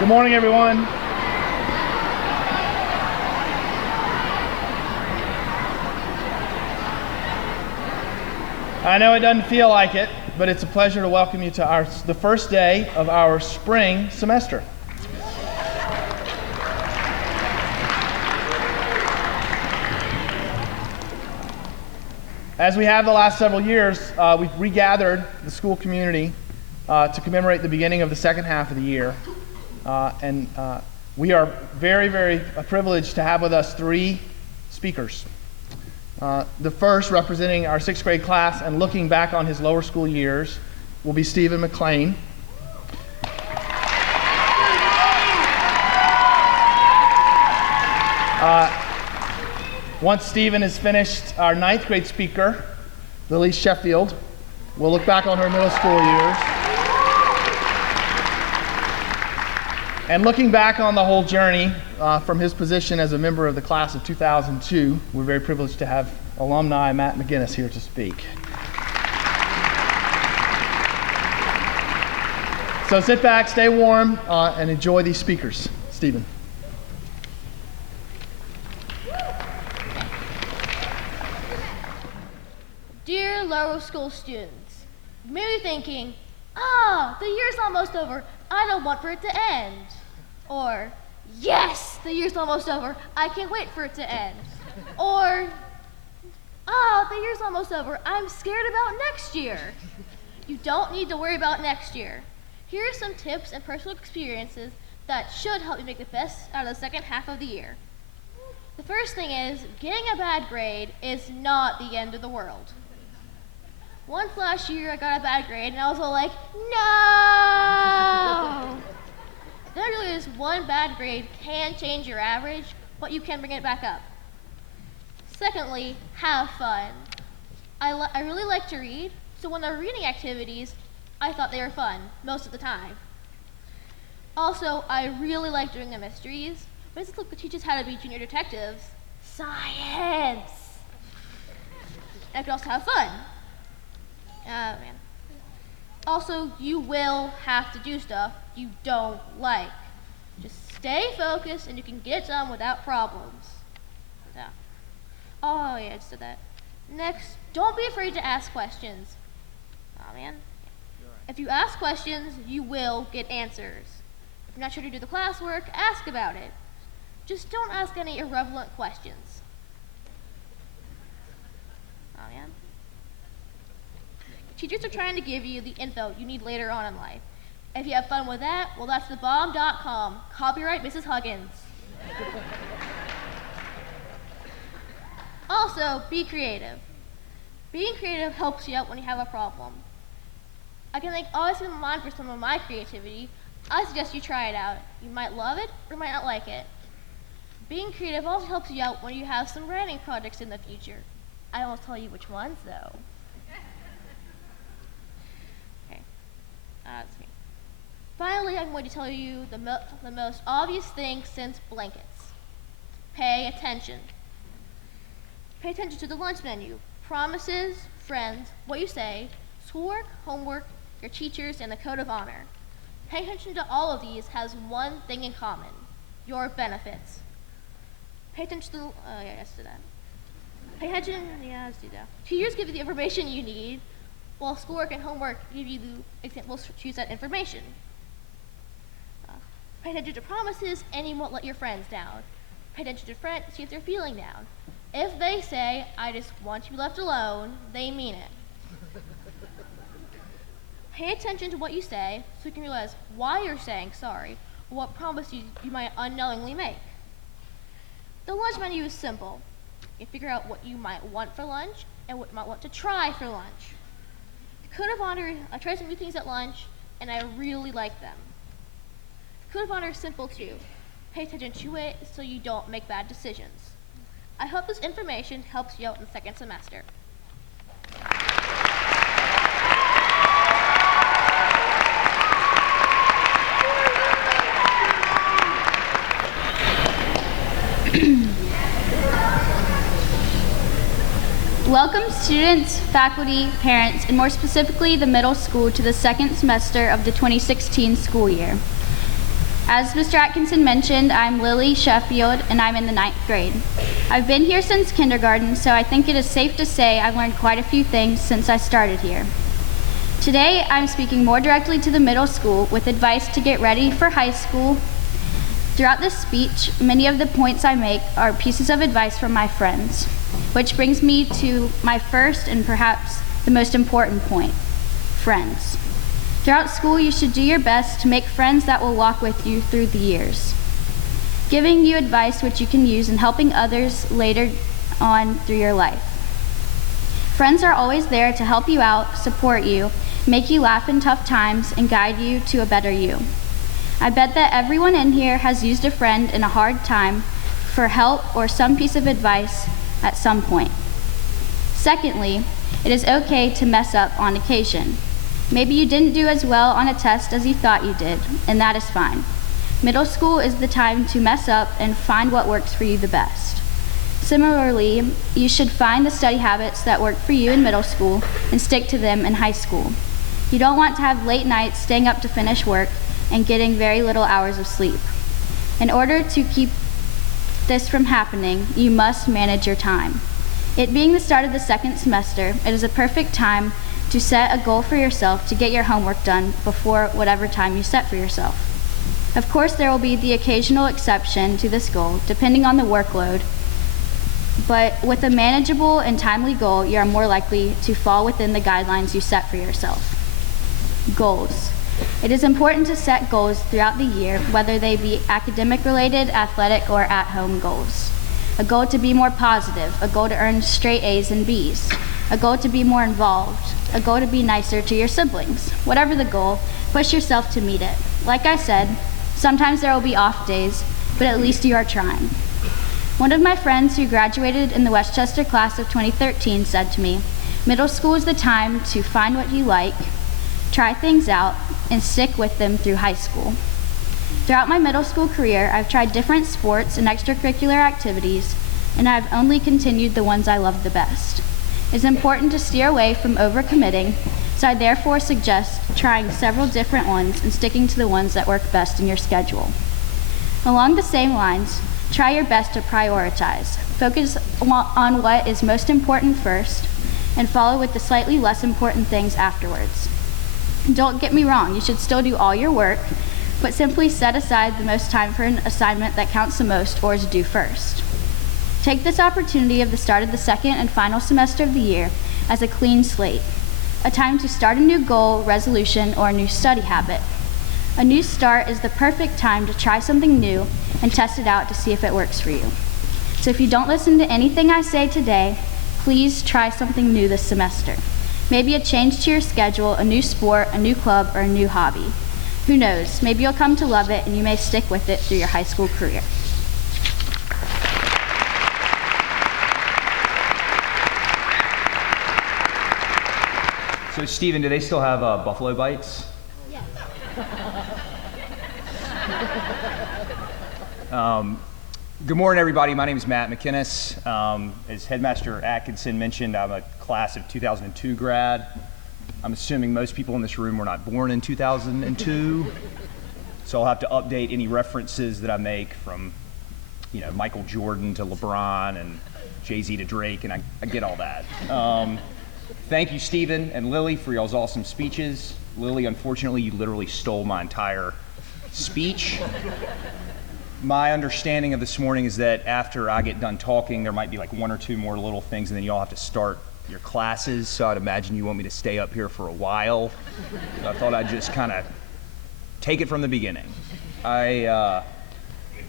Good morning, everyone. I know it doesn't feel like it, but it's a pleasure to welcome you to the first day of our spring semester. As we have the last several years, we've regathered the school community to commemorate the beginning of the second half of the year. And we are very, very privileged to have with us three speakers. The first, representing our sixth grade class and looking back on his lower school years, will be Stephen McLean. Once Stephen has finished, our ninth grade speaker, Lily Sheffield, will look back on her middle school years. And looking back on the whole journey from his position as a member of the class of 2002, we're very privileged to have alumni Matt McGinnis here to speak. So sit back, stay warm, and enjoy these speakers. Stephen. Dear lower school students, you may be thinking, the year's almost over. I don't want for it to end. Or, yes, the year's almost over. I can't wait for it to end. Or, the year's almost over. I'm scared about next year. You don't need to worry about next year. Here are some tips and personal experiences that should help you make the best out of the second half of the year. The first thing is, getting a bad grade is not the end of the world. Once last year, I got a bad grade, and I was all like, no! There really is one bad grade can change your average, but you can bring it back up. Secondly, have fun. I really like to read, so when there are reading activities, I thought they were fun, most of the time. Also, I really like doing the mysteries. Mrs. Lipka teaches how to be junior detectives. Science! And I could also have fun. Man. Also, you will have to do stuff you don't like. Just stay focused and you can get it done without problems. Yeah. Oh yeah, I just did that. Next, don't be afraid to ask questions. Oh man. If you ask questions, you will get answers. If you're not sure to do the classwork, ask about it. Just don't ask any irrelevant questions. Oh man. Teachers are trying to give you the info you need later on in life. If you have fun with that, well, that's thebomb.com. Copyright Mrs. Huggins. Also, be creative. Being creative helps you out when you have a problem. I can always keep in mind for some of my creativity. I suggest you try it out. You might love it or might not like it. Being creative also helps you out when you have some writing projects in the future. I won't tell you which ones, though. That's me. Finally, I'm going to tell you the most obvious thing since blankets. Pay attention. Pay attention to the lunch menu. Promises, friends, what you say, schoolwork, homework, your teachers, and the code of honor. Pay attention to all of these has one thing in common. Your benefits. Pay attention to let's do that. Pay attention, let's do that. Teachers give you the information you need, while schoolwork and homework give you the examples to choose that information. Pay attention to promises and you won't let your friends down. Pay attention to friends, see if they're feeling down. If they say, I just want to be left alone, they mean it. Pay attention to what you say so you can realize why you're saying sorry or what promise you might unknowingly make. The lunch menu is simple. You figure out what you might want for lunch and what you might want to try for lunch. Code of Honor, I tried some new things at lunch, and I really like them. Code of Honor is simple too. Pay attention to it so you don't make bad decisions. I hope this information helps you out in the second semester. Welcome students, faculty, parents, and more specifically the middle school to the second semester of the 2016 school year. As Mr. Atkinson mentioned, I'm Lily Sheffield and I'm in the 9th grade. I've been here since kindergarten, so I think it is safe to say I've learned quite a few things since I started here. Today, I'm speaking more directly to the middle school with advice to get ready for high school. Throughout this speech, many of the points I make are pieces of advice from my friends, which brings me to my first and perhaps the most important point, friends. Throughout school, you should do your best to make friends that will walk with you through the years, giving you advice which you can use in helping others later on through your life. Friends are always there to help you out, support you, make you laugh in tough times, and guide you to a better you. I bet that everyone in here has used a friend in a hard time for help or some piece of advice at some point. Secondly, it is okay to mess up on occasion. Maybe you didn't do as well on a test as you thought you did, and that is fine. Middle school is the time to mess up and find what works for you the best. Similarly, you should find the study habits that work for you in middle school and stick to them in high school. You don't want to have late nights staying up to finish work and getting very little hours of sleep. In order to keep this from happening, you must manage your time. It being the start of the second semester, it is a perfect time to set a goal for yourself to get your homework done before whatever time you set for yourself. Of course, there will be the occasional exception to this goal, depending on the workload, but with a manageable and timely goal, you are more likely to fall within the guidelines you set for yourself. Goals. It is important to set goals throughout the year, whether they be academic-related, athletic, or at-home goals. A goal to be more positive, a goal to earn straight A's and B's, a goal to be more involved, a goal to be nicer to your siblings. Whatever the goal, push yourself to meet it. Like I said, sometimes there will be off days, but at least you are trying. One of my friends who graduated in the Westchester class of 2013 said to me, "Middle school is the time to find what you like, try things out, and stick with them through high school." Throughout my middle school career, I've tried different sports and extracurricular activities, and I've only continued the ones I loved the best. It's important to steer away from overcommitting, so I therefore suggest trying several different ones and sticking to the ones that work best in your schedule. Along the same lines, try your best to prioritize. Focus on what is most important first, and follow with the slightly less important things afterwards. Don't get me wrong, you should still do all your work, but simply set aside the most time for an assignment that counts the most or is due first. Take this opportunity of the start of the second and final semester of the year as a clean slate, a time to start a new goal, resolution, or a new study habit. A new start is the perfect time to try something new and test it out to see if it works for you. So if you don't listen to anything I say today, please try something new this semester. Maybe a change to your schedule, a new sport, a new club, or a new hobby. Who knows, maybe you'll come to love it and you may stick with it through your high school career. So Steven, do they still have Buffalo Bites? Yes. Good morning, everybody. My name is Matt McInnes. As Headmaster Atkinson mentioned, I'm a class of 2002 grad. I'm assuming most people in this room were not born in 2002, so I'll have to update any references that I make from, Michael Jordan to LeBron and Jay-Z to Drake, and I get all that. Thank you, Steven and Lily, for y'all's awesome speeches. Lily, unfortunately, you literally stole my entire speech. My understanding of this morning is that after I get done talking, there might be like one or two more little things, and then y'all have to start your classes, so I'd imagine you want me to stay up here for a while. So I thought I'd just kind of take it from the beginning. I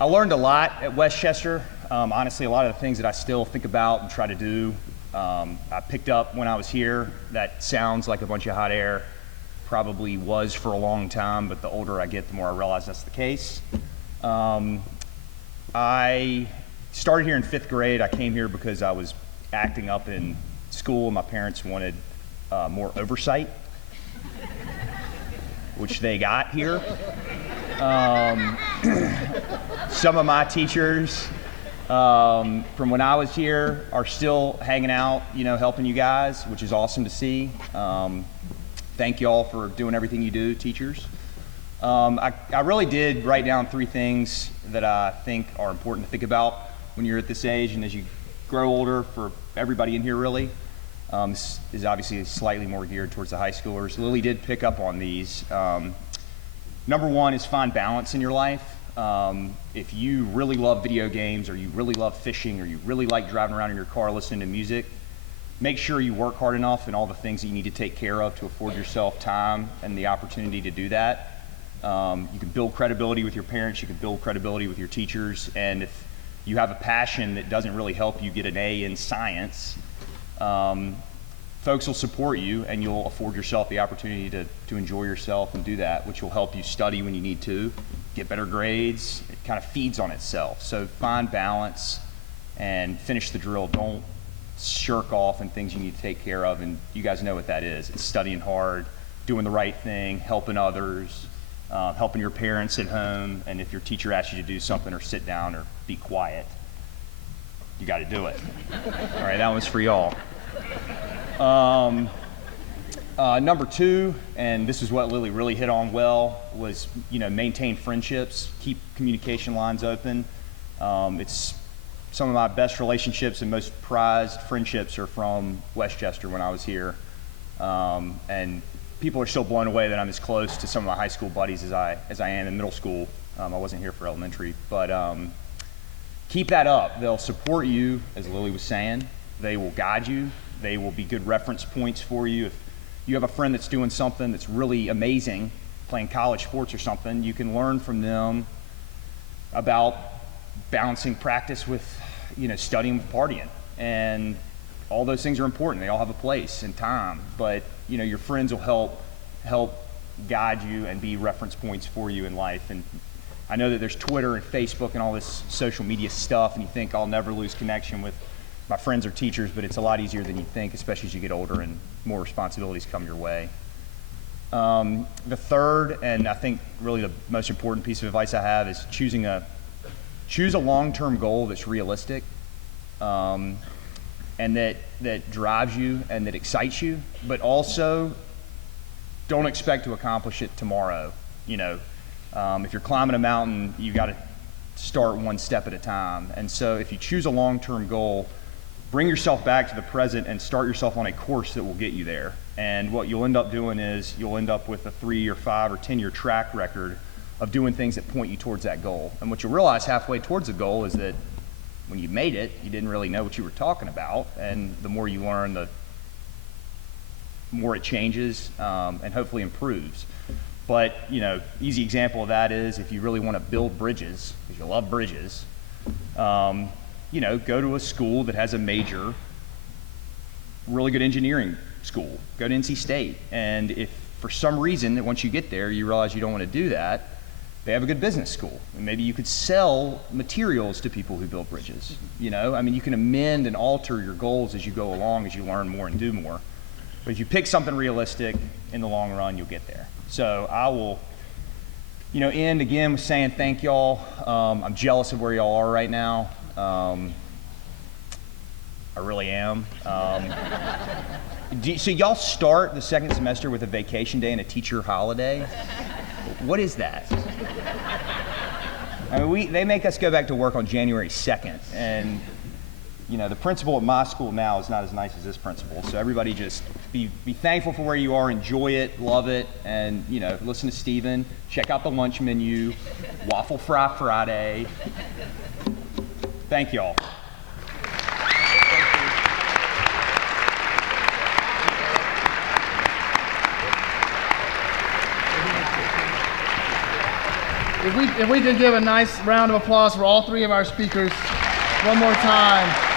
learned a lot at Westchester. Honestly, a lot of the things that I still think about and try to do, I picked up when I was here. That sounds like a bunch of hot air. Probably was for a long time, but the older I get, the more I realize that's the case. I started here in 5th grade. I came here because I was acting up in school. My parents wanted more oversight, which they got here. Some of my teachers from when I was here are still hanging out, helping you guys, which is awesome to see. Thank you all for doing everything you do, teachers. I really did write down 3 things that I think are important to think about when you're at this age and as you grow older, for everybody in here really. This is obviously slightly more geared towards the high schoolers. Lily did pick up on these. Number 1 is find balance in your life. If you really love video games, or you really love fishing, or you really like driving around in your car listening to music, make sure you work hard enough in all the things that you need to take care of to afford yourself time and the opportunity to do that. You can build credibility with your parents, you can build credibility with your teachers, and if you have a passion that doesn't really help you get an A in science, folks will support you and you'll afford yourself the opportunity to enjoy yourself and do that, which will help you study when you need to, get better grades. It kind of feeds on itself. So find balance and finish the drill. Don't shirk off in things you need to take care of, and you guys know what that is. It's studying hard, doing the right thing, helping others, helping your parents at home, and if your teacher asks you to do something or sit down or be quiet, you got to do it. All right, that one's for y'all. Number 2, and this is what Lily really hit on well, was maintain friendships, keep communication lines open. It's some of my best relationships and most prized friendships are from Westchester when I was here, and people are still blown away that I'm as close to some of my high school buddies as I am in middle school. I wasn't here for elementary, but keep that up. They'll support you, as Lily was saying. They will guide you. They will be good reference points for you. If you have a friend that's doing something that's really amazing, playing college sports or something, you can learn from them about balancing practice with, studying with partying. And all those things are important. They all have a place and time, but your friends will help guide you and be reference points for you in life. And I know that there's Twitter and Facebook and all this social media stuff, and you think I'll never lose connection with my friends or teachers, but it's a lot easier than you think, especially as you get older and more responsibilities come your way. The third, and I think really the most important piece of advice I have, is choose a long-term goal that's realistic, and that drives you and that excites you, but also don't expect to accomplish it tomorrow. If you're climbing a mountain, you got to start one step at a time. And so if you choose a long-term goal, bring yourself back to the present and start yourself on a course that will get you there. And what you'll end up doing is you'll end up with a 3 or 5 or 10-year track record of doing things that point you towards that goal. And what you'll realize halfway towards the goal is that when you made it, you didn't really know what you were talking about. And the more you learn, the more it changes and hopefully improves. But, easy example of that is if you really want to build bridges, because you love bridges, go to a school that has a major, really good engineering school. Go to NC State. And if for some reason, once you get there, you realize you don't want to do that, they have a good business school. And maybe you could sell materials to people who build bridges. You can amend and alter your goals as you go along, as you learn more and do more. But if you pick something realistic, in the long run, you'll get there. So I will, end again with saying thank y'all. I'm jealous of where y'all are right now. I really am. So y'all start the second semester with a vacation day and a teacher holiday? What is that? They make us go back to work on January 2nd, and the principal at my school now is not as nice as this principal. So everybody just be thankful for where you are, enjoy it, love it, and listen to Stephen. Check out the lunch menu, Waffle Fry Friday. Thank y'all. If we could give a nice round of applause for all 3 of our speakers one more time.